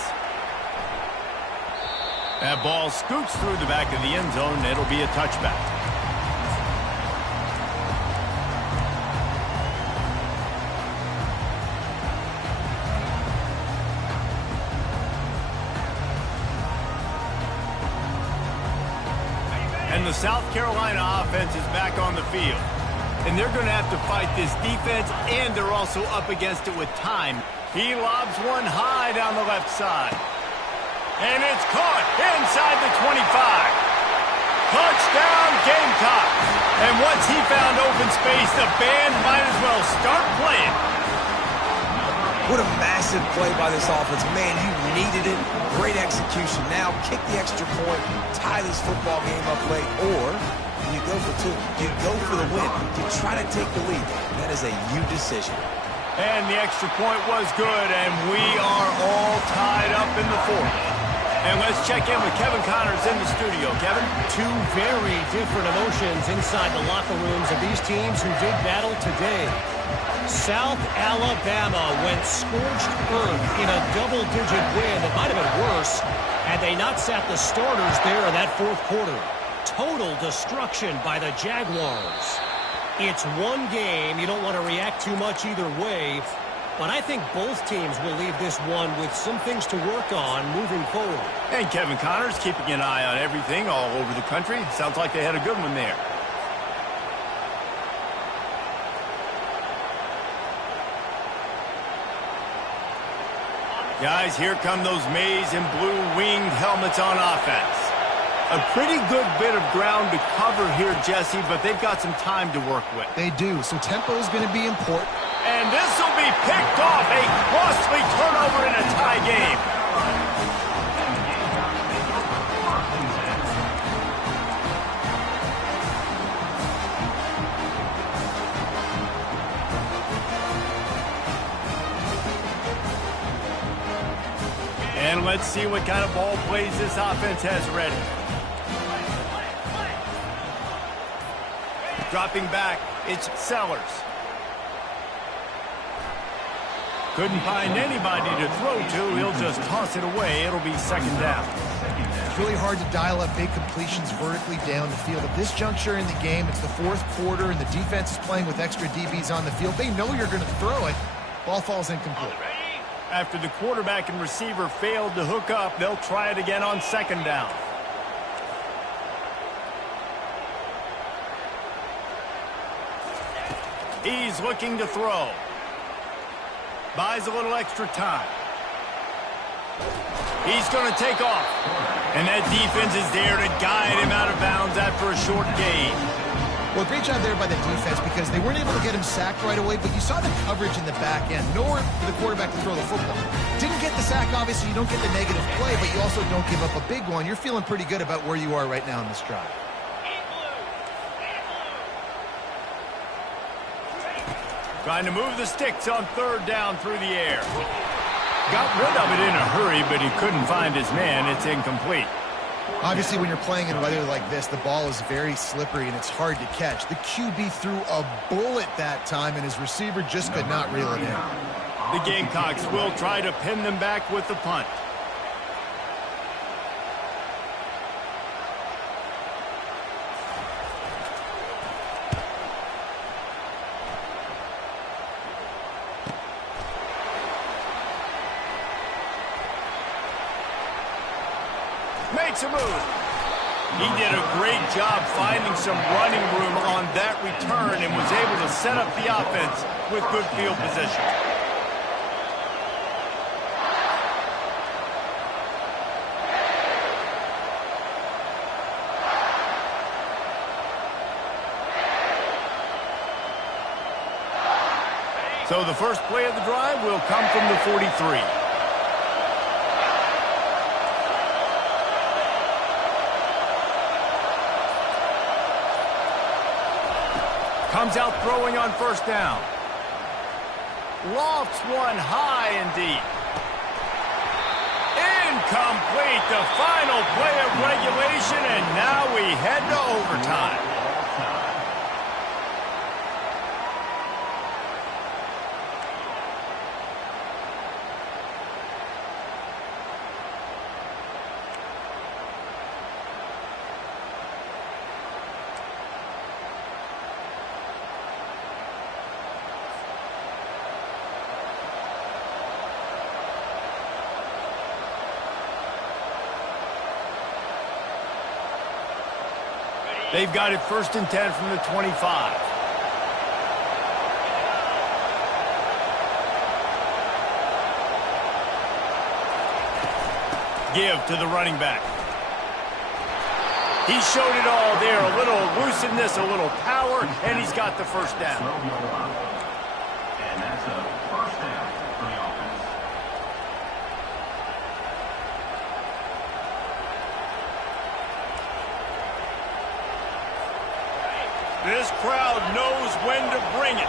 That ball scoots through the back of the end zone. It'll be a touchback. And the South Carolina offense is back on the field. And they're going to have to fight this defense, and they're also up against it with time. He lobs one high down the left side. And it's caught inside the 25. Touchdown, Gamecocks. And once he found open space, the band might as well start playing. What a massive play by this offense. Man, you needed it. Great execution. Now kick the extra point, tie this football game up late, or you go for two. You go for the win. You try to take the lead. That is a you decision. And the extra point was good, and we are all tied up in the fourth. And let's check in with Kevin Connors in the studio. Kevin? Two very different emotions inside the locker rooms of these teams who did battle today. South Alabama went scorched earth in a double-digit win that might have been worse had they not sat the starters there in that fourth quarter. Total destruction by the Jaguars. It's one game. You don't want to react too much either way, but I think both teams will leave this one with some things to work on moving forward. And Kevin Connors keeping an eye on everything all over the country. Sounds like they had a good one there. Guys, here come those maize and blue winged helmets on offense. A pretty good bit of ground to cover here, Jesse, but they've got some time to work with. They do, so tempo is going to be important. And this will be picked off. A costly turnover in a tie game. And let's see what kind of ball plays this offense has ready. Dropping back, it's Sellers. Couldn't find anybody to throw to. He'll just toss it away. It'll be second down. It's really hard to dial up big completions vertically down the field. At this juncture in the game, it's the fourth quarter, and the defense is playing with extra DBs on the field. They know you're going to throw it. Ball falls incomplete. After the quarterback and receiver failed to hook up, they'll try it again on second down. He's looking to throw. Buys a little extra time. He's going to take off. And that defense is there to guide him out of bounds after a short gain. Well, great job there by the defense because they weren't able to get him sacked right away, but you saw the coverage in the back end. Nowhere for the quarterback to throw the football. Didn't get the sack, obviously. You don't get the negative play, but you also don't give up a big one. You're feeling pretty good about where you are right now in this drive. Trying to move the sticks on third down through the air. Got rid of it in a hurry, but he couldn't find his man. It's incomplete. Obviously, when you're playing in weather like this, the ball is very slippery and it's hard to catch. The QB threw a bullet that time, and his receiver just could not reel it in. The Gamecocks will try to pin them back with the punt. Makes a move. He did a great job finding some running room on that return and was able to set up the offense with good field position. So the first play of the drive will come from the 43. Comes out throwing on first down. Lofts one high and deep. Incomplete. The final play of regulation, and now we head to overtime. They've got it 1st and 10 from the 25. Give to the running back. He showed it all there. A little elusiveness, a little power, and he's got the first down. And that's a first down for the offense. This crowd knows when to bring it.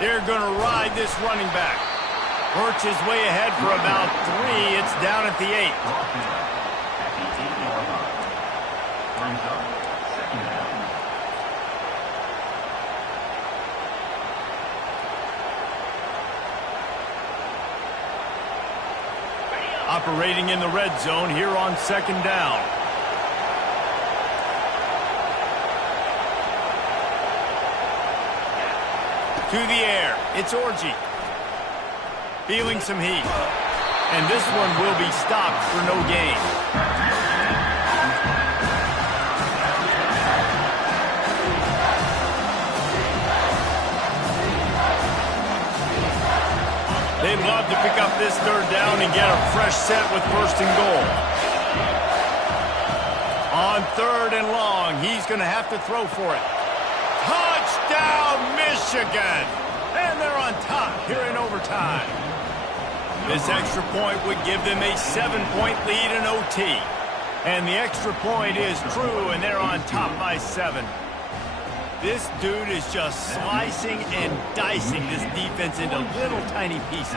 They're going to ride this running back. Works his way ahead for about 3. It's down at the 8. Brings up second down. Operating in the red zone here on 2nd down. To the air. It's Orji. Feeling some heat. And this one will be stopped for no gain. They'd love to pick up this 3rd down and get a fresh set with 1st and goal. On 3rd and long, he's going to have to throw for it. Touchdown, Michigan! And they're on top here in overtime. This extra point would give them a 7-point lead in OT. And the extra point is true, and they're on top by 7. This dude is just slicing and dicing this defense into little tiny pieces.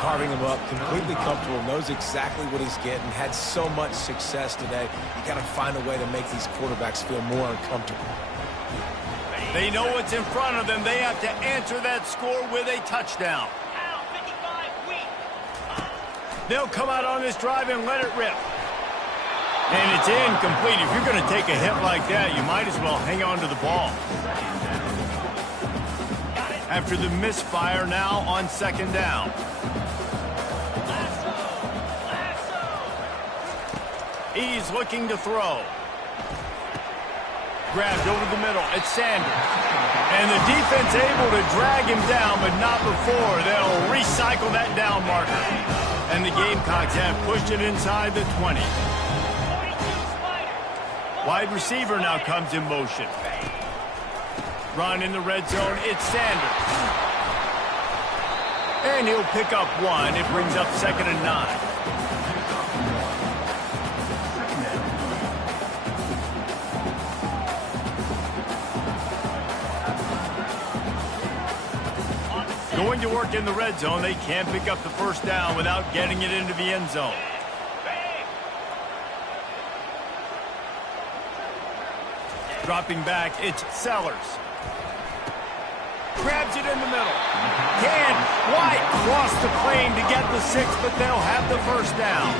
Carving him up, completely comfortable, knows exactly what he's getting, had so much success today. You got to find a way to make these quarterbacks feel more uncomfortable. They know what's in front of them. They have to answer that score with a touchdown. They'll come out on this drive and let it rip. And it's incomplete. If you're going to take a hit like that, you might as well hang on to the ball. After the misfire, now on 2nd down. He's looking to throw. Grabbed over the middle. It's Sanders. And the defense able to drag him down, but not before. They'll recycle that down marker. And the Gamecocks have pushed it inside the 20. Wide receiver now comes in motion. Run in the red zone. It's Sanders. And he'll pick up 1. It brings up 2nd and 9. Going to work in the red zone. They can't pick up the first down without getting it into the end zone. Dropping back, it's Sellers. Grabs it in the middle. Can White cross the plane to get the 6, but they'll have the first down.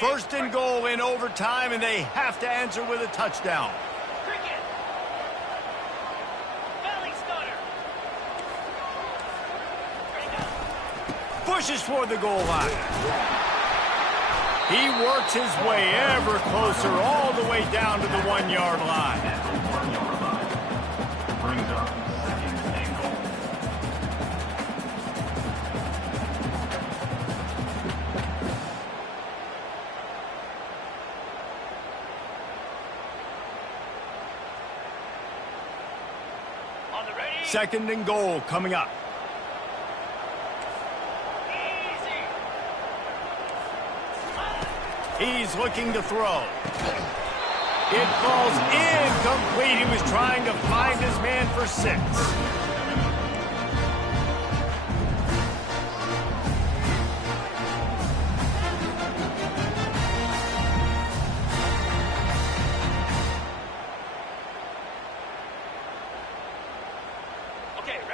First and goal in overtime, and they have to answer with a touchdown. Pushes toward the goal line. He works his way ever closer all the way down to the 1-yard line. Brings up second and goal. Second and goal coming up. He's looking to throw. It falls incomplete. He was trying to find his man for 6.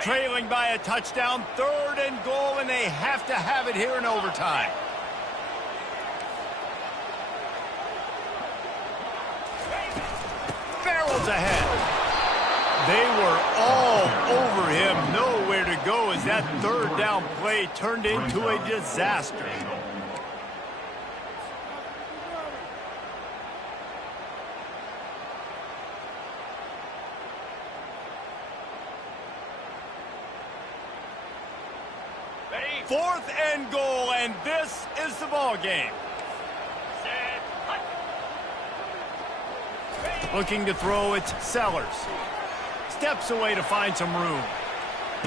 Trailing by a touchdown, third and goal, and they have to have it here in overtime. Barrels ahead. They were all over him, nowhere to go as that third down play turned into a disaster. Fourth and goal, and this is the ball game. Looking to throw, it's Sellers. Steps away to find some room.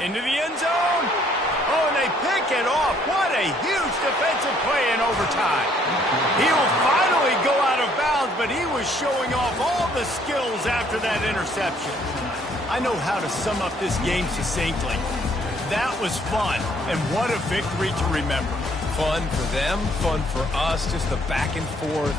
Into the end zone. Oh, and they pick it off. What a huge defensive play in overtime. He'll finally go out of bounds, but he was showing off all the skills after that interception. I know how to sum up this game succinctly. That was fun, and what a victory to remember. Fun for them, fun for us, just the back and forth.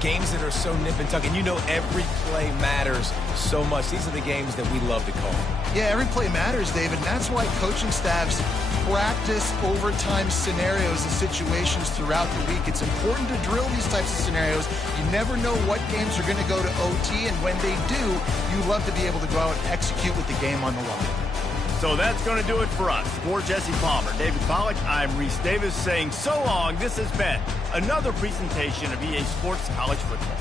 Games that are so nip and tuck, and you know every play matters so much. These are the games that we love to call. Yeah, every play matters, David, and that's why coaching staffs practice overtime scenarios and situations throughout the week. It's important to drill these types of scenarios. You never know what games are going to go to OT, and when they do, you love to be able to go out and execute with the game on the line. So that's going to do it for us. For Jesse Palmer, David Pollack, I'm Reese Davis saying so long. This has been another presentation of EA Sports College Football.